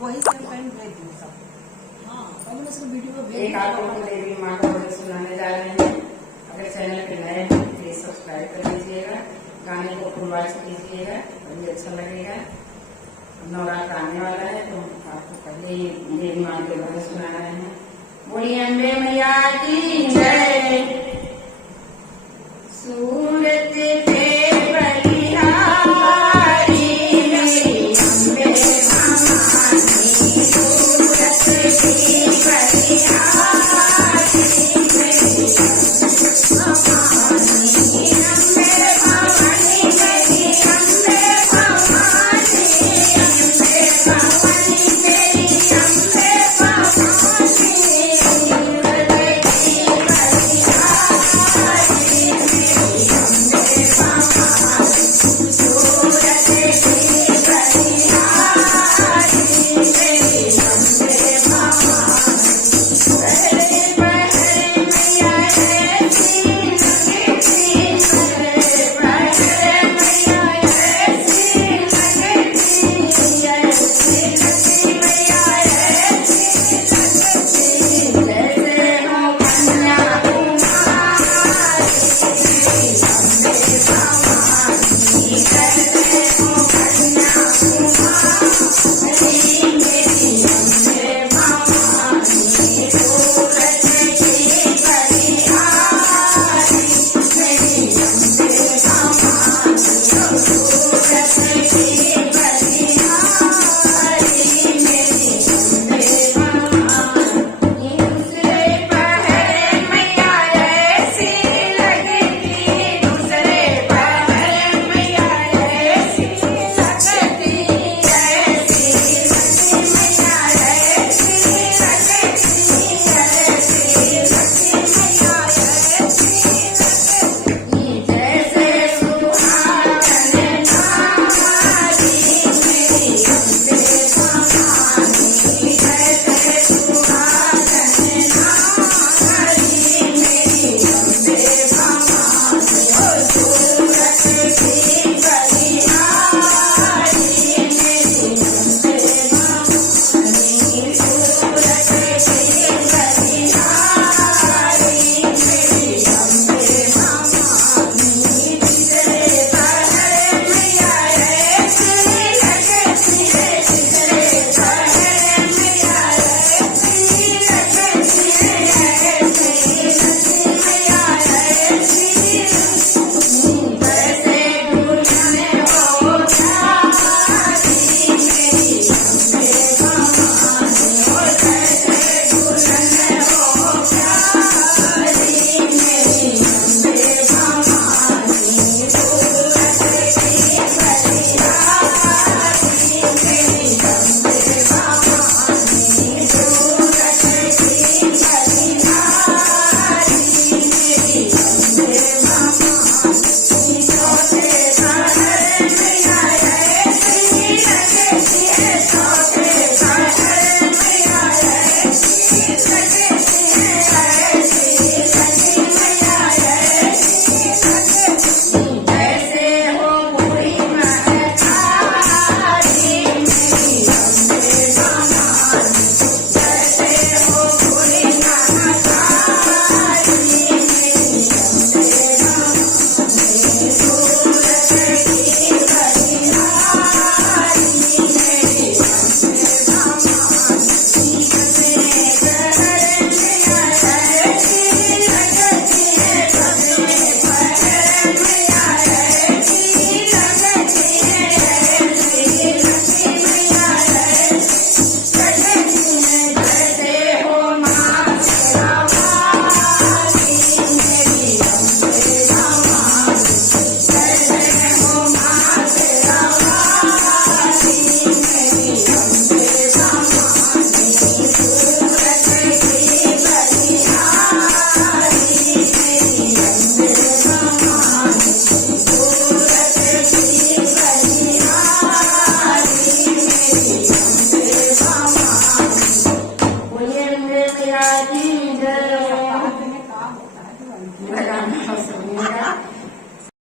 वही same pant भेज दूँ सब। हाँ तो मैंने उसको वीडियो में भेज एक आपको देवी माँ का भजन सुनाने जा रहे हैं। अगर चैनल पे नए हैं प्लीज सब्सक्राइब कर लीजिएगा, गाने को फुलवार से कीजिएगा, तभी अच्छा लगेगा। नवरात्र आने वाला है तो आपको पहले ही देवी माँ के भजन सुना रहे हैं। बोलिए अम्बे मैया की जय।